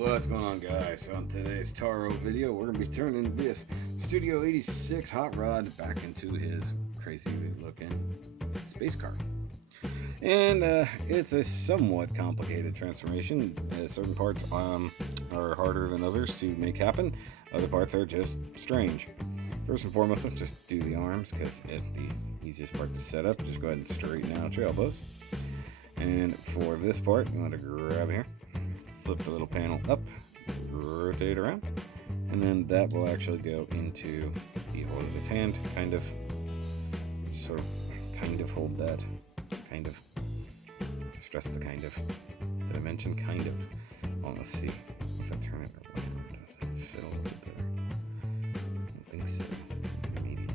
What's going on, guys? So on today's T.A.R.O video, we're going to be turning this Studio 86 hot rod back into his crazy looking space car. And it's a somewhat complicated transformation. Certain parts are harder than others to make happen. Other parts are just strange. First and foremost, let's just do the arms, because it's the easiest part to set up. Just go ahead and straighten out your elbows. And for this part, you want to grab here, flip the little panel up, rotate around, and then that will actually go into the hold of his hand, kind of hold that, kind of, stress the kind of, did I mention kind of? Well, let's see, if I turn it around, does it fit a little bit better? I don't think so, maybe.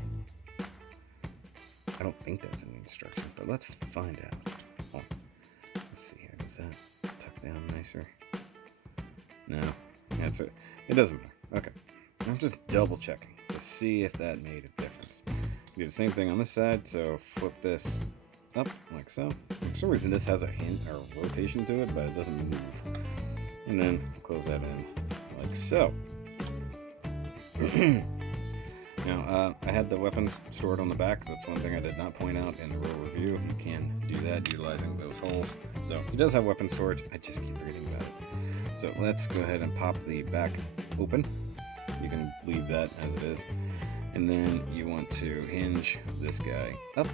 I don't think that's in the instructions, but let's find out. Oh, let's see here, does that tuck down nicer? No, that's it. It doesn't matter. Okay, I'm just double checking to see if that made a difference. Do the same thing on this side, so flip this up like so. For some reason this has a hint or rotation to it, but it doesn't move. And then close that in like so. Now, I had the weapons stored on the back. That's one thing I did not point out in the real review. You can do that utilizing those holes. So he does have weapon storage. I just keep forgetting about it. So let's go ahead and pop the back open. You can leave that as it is. And then you want to hinge this guy up.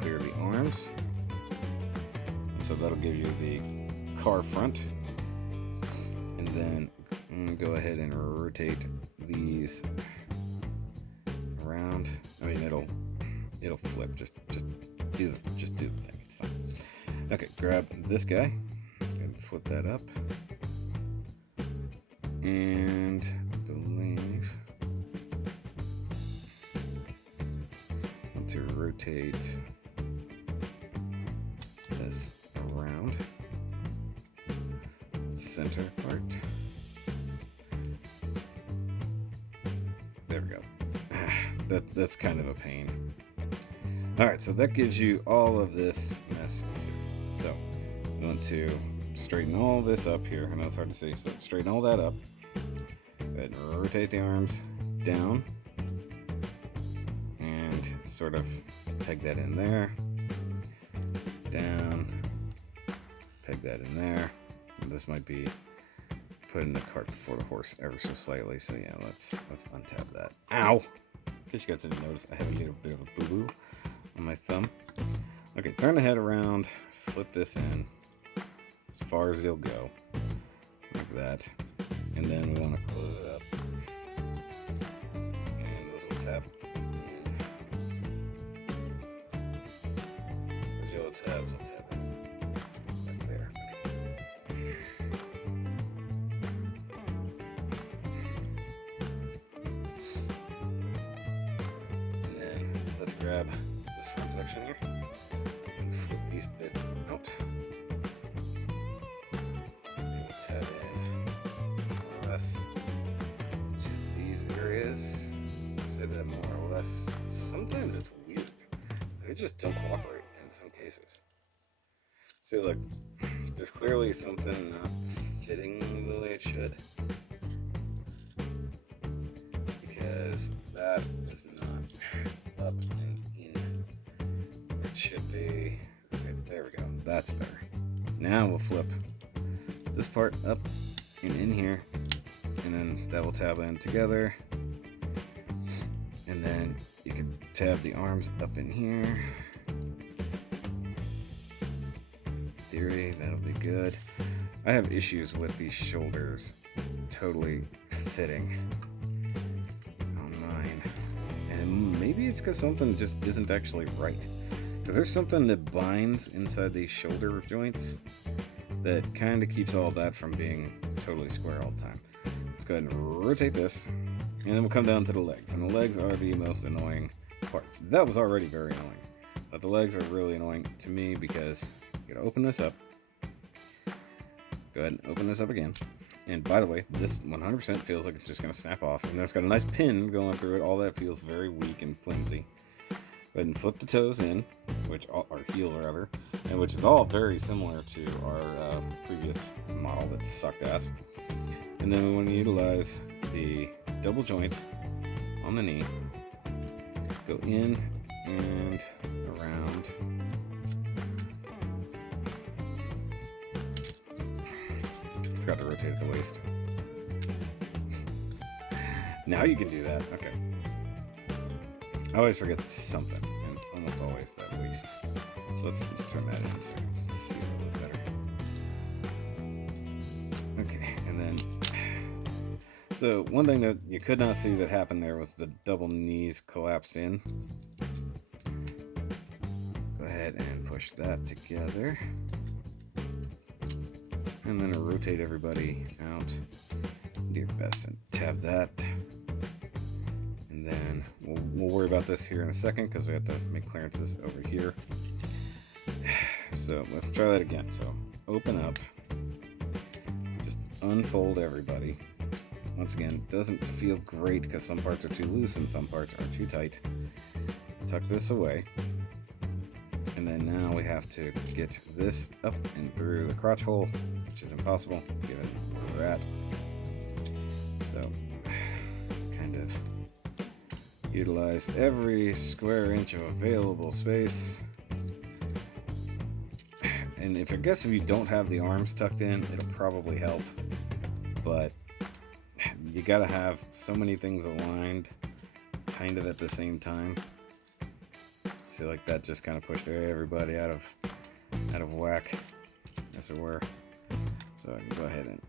Clear the arms. And so that'll give you the car front. And then go ahead and rotate these around. I mean, it'll flip. Just do the thing. It's fine. Okay, grab this guy and flip that up. And I believe I want to rotate this around center part. There we go. That's kind of a pain. Alright, so that gives you all of this mess here. So you want to straighten all this up here. I know it's hard to see, so straighten all that up. Go ahead and rotate the arms down and sort of peg that in there. Down, peg that in there. And this might be put in the cart before the horse ever so slightly. So yeah, let's untap that. Ow! In case you guys didn't notice, I have a little bit of a boo-boo on my thumb. Okay, turn the head around, flip this in as far as it'll go, like that. And then we want to close it up. And those will tap in. Those yellow tabs will tap in. Right there. And then let's grab this front section here and flip these bits out. Tab in more or less to these areas. Say that more or less. Sometimes it's weird. They just don't cooperate in some cases. See, look, there's clearly something not fitting the way it should, because that is not up and in where it should be. Okay, there we go. That's better. Now we'll flip this part up and in here, and then that will tab in together, and then you can tab the arms up in here. In theory, that'll be good. I have issues with these shoulders totally fitting on mine, and maybe it's because something just isn't actually right, because there's something that binds inside these shoulder joints that kind of keeps all that from being totally square all the time. Let's go ahead and rotate this, and then we'll come down to the legs. And the legs are the most annoying part. That was already very annoying, but the legs are really annoying to me because you gotta open this up. Go ahead and open this up again. And by the way, this 100% feels like it's just gonna snap off. And it's got a nice pin going through it. All that feels very weak and flimsy. Go ahead and flip the toes in, or heel rather, and which is all very similar to our previous model that sucked ass. And then we want to utilize the double joint on the knee, go in and around. Forgot to rotate at the waist. Now you can do that. Okay. I always forget something, and it's almost always that waist. So let's turn that in so you can see a little bit better. Okay, and then so one thing that you could not see that happened there was the double knees collapsed in. Go ahead and push that together. And then rotate everybody out. Do your best and tab that. And then we'll worry about this here in a second because we have to make clearances over here. So let's try that again. So open up. Just unfold everybody. Once again, it doesn't feel great because some parts are too loose and some parts are too tight. Tuck this away. And then now we have to get this up and through the crotch hole, which is impossible given where we're at. So, kind of utilize every square inch of available space. And I guess if you don't have the arms tucked in, it'll probably help. But you gotta have so many things aligned kind of at the same time. See, like that just kind of pushed everybody out of whack, as it were. So I can go ahead and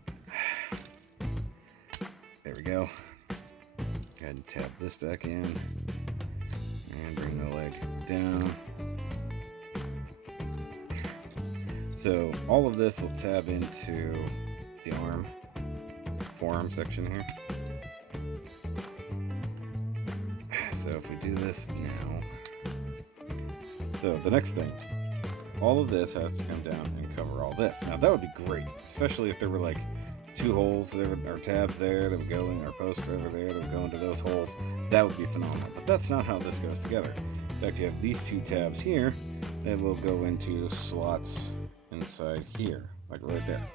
there we go. Go ahead and tap this back in and bring the leg down. So all of this will tab into the forearm section here. So if we do this now, so the next thing, all of this has to come down and cover all this. Now that would be great, especially if there were like two holes there, or tabs there that would go in, or posts over there that would go into those holes. That would be phenomenal, but that's not how this goes together. In fact, you have these two tabs here that will go into slots inside here, like right there.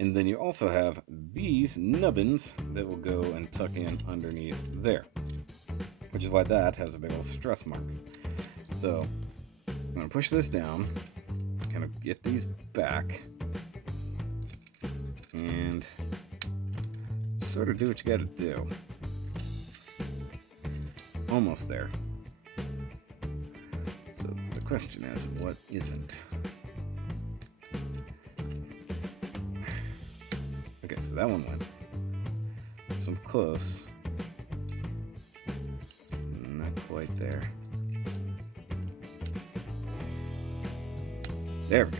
And then you also have these nubbins that will go and tuck in underneath there, which is why that has a big old stress mark. So I'm going to push this down, kind of get these back, and sort of do what you got to do. Almost there. So the question is, what isn't? Okay, so that one went. This one's close. Not quite there. There we go.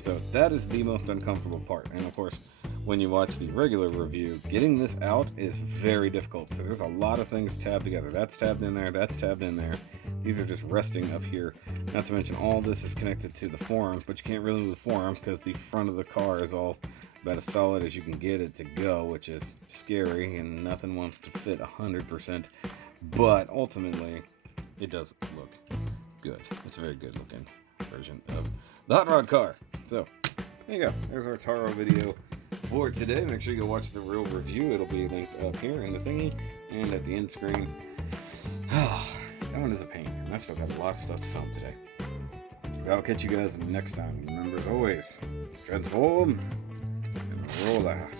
So that is the most uncomfortable part. And of course, when you watch the regular review, getting this out is very difficult. So there's a lot of things tabbed together. That's tabbed in there, that's tabbed in there. These are just resting up here. Not to mention all this is connected to the forearms, but you can't really move the forearms because the front of the car is all about as solid as you can get it to go, which is scary, and nothing wants to fit 100%. But ultimately, it does look good. It's a very good looking version of the hot rod car. So there you go. There's our T.A.R.O video for today. Make sure you go watch the real review. It'll be linked up here in the thingy and at the end screen. That one is a pain. I still got a lot of stuff to film today. I'll catch you guys next time. Remember, as always, transform and roll out.